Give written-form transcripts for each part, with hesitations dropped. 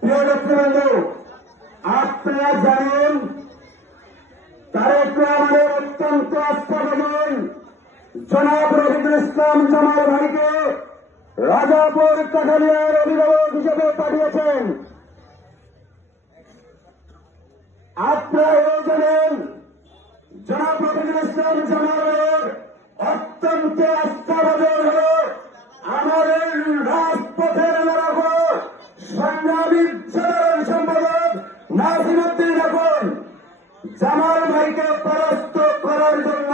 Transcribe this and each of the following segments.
প্রিয় নেতৃবৃন্দ, আপনারা জানেন তারেক রহমানের অত্যন্ত আস্থাভাজন জনাব রফিকুল ইসলাম জামাল ভাইকে রাজাপুর কাঠালিয়ার অভিভাবক হিসেবে পাঠিয়েছেন। আপনারা জানেন জনাব রফিকুল ইসলাম জামালের অত্যন্ত আস্থাভাজন হল আমাদের রাজপথের লড়াকু সংগ্রামী সাধারণ সম্পাদক নাসিমউদ্দিন এখন জামাল ভাইকে পরাস্ত করার জন্য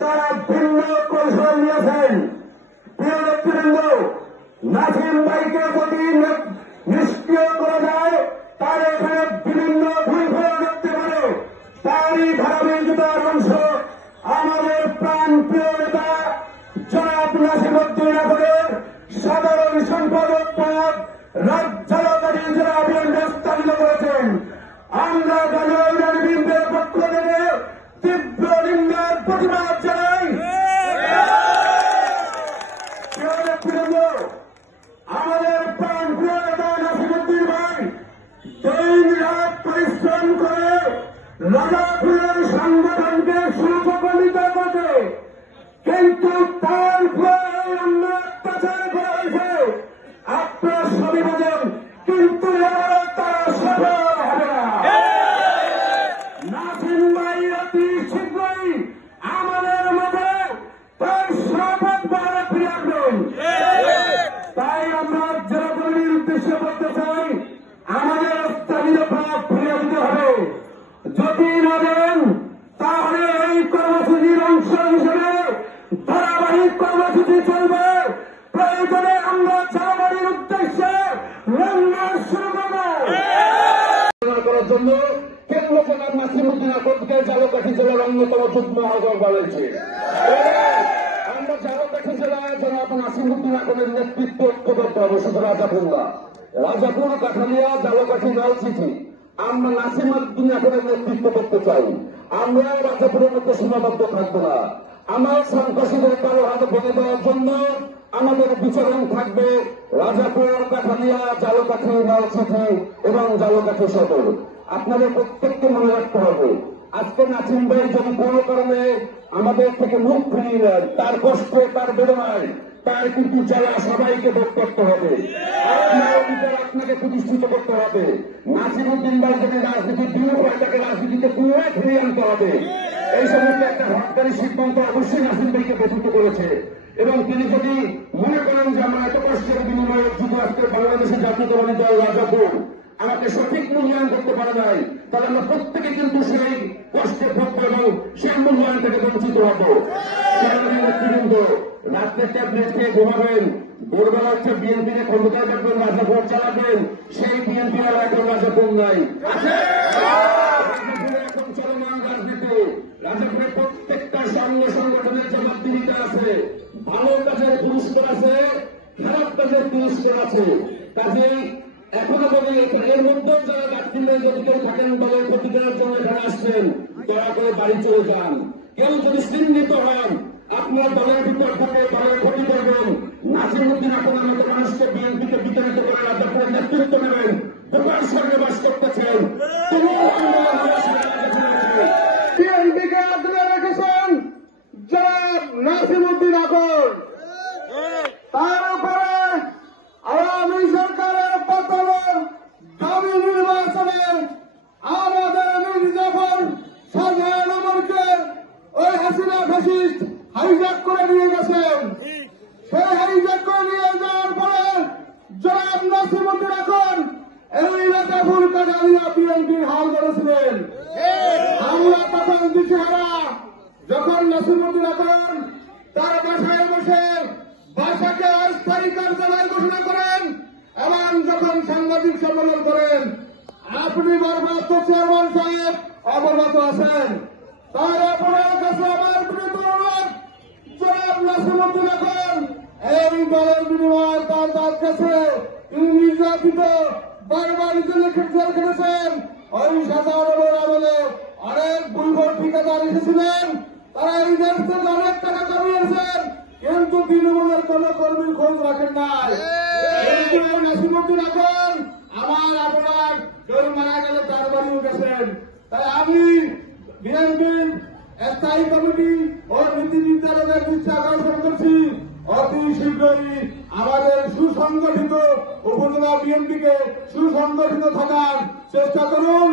তারা ভিন্ন কৌশল নিয়েছেন। প্রিয় নেতৃবৃন্দ, নাসিম ভাইকে যদি নিষ্ক্রিয় করা যায় তার এখানে বিভিন্ন ভুলফল করতে পারে। তারই ধারাবাহিকতার অংশ আমাদের প্রাণ প্রিয় নেতা জনাব নাসিমউদ্দিন এখনের সাধারণ সম্পাদক পদ রাজ্যকারী জেলা আবিয়ানকে স্থাপিত করেছেন। আমরা গণবিন্দের পক্ষ থেকে তীব্র নিন্দার প্রতিবাদ জানাই। আমাদের প্রাণ প্রিয় নেতা নাসিমউদ্দিন ভাই দিন রাত পরিশ্রম করে রাজাপুরের সংগঠনকে সুপ্রতিষ্ঠিত করছে, কিন্তু তার ফলে অন্য অত্যাচার করা হয়েছে। আপনার সবই বোঝেন, কিন্তু তারা সফল হবে না। নাসিম ভাই অতি শীঘ্রই আমাদের মধ্যে তার শপথ বারে ফিরে আসবেন। তাই আমরা জেলা কর্মীর উদ্দেশ্যে বলতে চাই, আমাদের স্থানীয় ভাব ফিরে দিতে হবে। যদি না দেন তাহলে এই কর্মসূচির অংশ হিসেবে ধারাবাহিক কর্মসূচি চলবে। প্রয়োজনে আমরা জামানের উদ্দেশ্যে লড়াই শুরু করব। করার জন্য কেন্দ্র জেলার নাসিমউদ্দিন আকনকে ঝালকাঠি জেলার অন্যতম যুগ্ম আহ্বায়ক বলেছে। আমরা ঝালকাঠি জেলায় জনাব নাসিমউদ্দিন আকনের নেতৃত্ব ঐক্যবদ্ধ হবে। শুধু রাজাপুর কাঠালিয়া ঝালকাঠি নলছিটি আমরা নাসিমউদ্দিন আকনের নেতৃত্ব করতে চাই। আমরা রাজাপুরের মধ্যে সীমাবদ্ধ থাকবো না। আমার সন্ত্রাসীদের কারো হাতে ভেঙে দেওয়ার জন্য আমাদের বিচরণ থাকবে রাজাপুর, কাঠালিয়া, ঝালকাঠি, নলছিটি এবং ঝালকাঠি সদর। আপনাদের প্রত্যেককে মনে রাখতে হবে, আজকে নাসিম ভাই যদি কোনো কারণে আমাদের থেকে মুখ ফিরিয়ে নেন, তার কষ্টে, তার বেদনায়, তার কিন্তু যারা সবাইকে ভোগ করতে হবে। আপনাকে প্রতিষ্ঠিত করতে হবে। নাসিমউদ্দিন ভাই যদি রাজনীতি বিয়োগ হয়, তাকে রাজনীতিতে পুনরায় ফিরিয়ে আনতে হবে। এই সমস্ত একটা হটকারী সিদ্ধান্ত অবশ্যই নাসিম ভাইকে ব্যথিত করেছে। এবং তিনি যদি মনে করেন যে আমরা এত কষ্টের বিনিময়ে যুক্তরাষ্ট্রের বাংলাদেশের জাতীয়তাবাদী দল রাজাপুর আমাকে সঠিক মূল্যায়ন করতে পারে নাই, তাহলে আমরা প্রত্যেকে কিন্তু সেই কষ্টে ভোগ্য এবং সেই মূল্যায়ন থেকে বঞ্চিত হব। নেতৃবৃন্দ, রাত্রে ট্যাবলেট খেয়ে ঘুমাবেন, ভোরবেলা হচ্ছে বিএনপিকে ক্ষমতায় থাকবেন, রাজাপুর চালাবেন। সেই বিএনপি আর এখন রাজাপুর নাই। এখন চলমান রাজনীতি, রাজাপুরের প্রত্যেকটা সংগঠনের জবাবদিহিতা আছে। ভালো কাজের পুরস্কার আছে, খারাপ কাজের পুরস্কার আছে। কাজেই এখনো বলি, এর মধ্যেও যারা ডাক্তার যদি কেউ থাকেন দলের ক্ষতি করার জন্য এখানে আসছেন, দয়া করে বাড়ি চলে যান। কেউ যদি চিহ্নিত হন, আপনার দলের ভিতর থেকে দলের ক্ষতি করবেন, নাসিমউদ্দিন আপনার মতো মানুষকে বিএনপিকে বিতাড়িত করে রাজাপুরের নেতৃত্ব নেবেন, বোকার সঙ্গে বাস করতেছেন। বিএনপিকে আগ্রহ রেখেছেন জনাব নাসিমউদ্দিন আকন, তার উপরে আওয়ামী সরকারের পতনের দাবি নির্বাচনে আমাদের মির্জাফর শাহজাহান আমরকে ওই হাসিনা ফ্যাসিস্ট হাইজ্যাক করে নিয়ে গেছেন। সেই হাইজ্যাক করে নিয়ে যাওয়ার পরে জনাব নাসিমউদ্দিন আকন এই রাজাপুর কাঠালিয়া বিএনপির হাল ধরেছিলেন। আমরা তখন দিশেহারা। যখন নাসিমউদ্দিন আকন তার বাসায় বসে বাসাকে অস্থায়ী কার্যালয় ঘোষণা করেন এবং যখন সাংবাদিক সম্মেলন করেন, আপনি বরখাস্ত চেয়ারম্যান সাহেব অবগত আছেন। তার আপনার কাছে আমার প্রীত অনুরোধ, জনাব নাসিমউদ্দিন আকন এই দলের বিনিময়ে তার কাছে নির্যাতিত বারবার জেলে খেটেছেন। ওই সাধারণ আমলে অনেক বুলবুল ঠিকাদার এসেছিলেন, তারা এই দেশ থেকে অনেক টাকা কামিয়েছেন, কিন্তু তৃণমূলের কোন কর্মীর খোঁজ রাখেন নাই। নাসিমউদ্দিন আকন আমার আমি বিএনপির স্থায়ী কমিটি ও নীতি নির্ধারকের দৃষ্টি আকর্ষণ করছি, অতি শীঘ্রই আমাদের সুসংগঠিত উপজেলা বিএনপিকে সুসংগঠিত থাকার চেষ্টা করুন।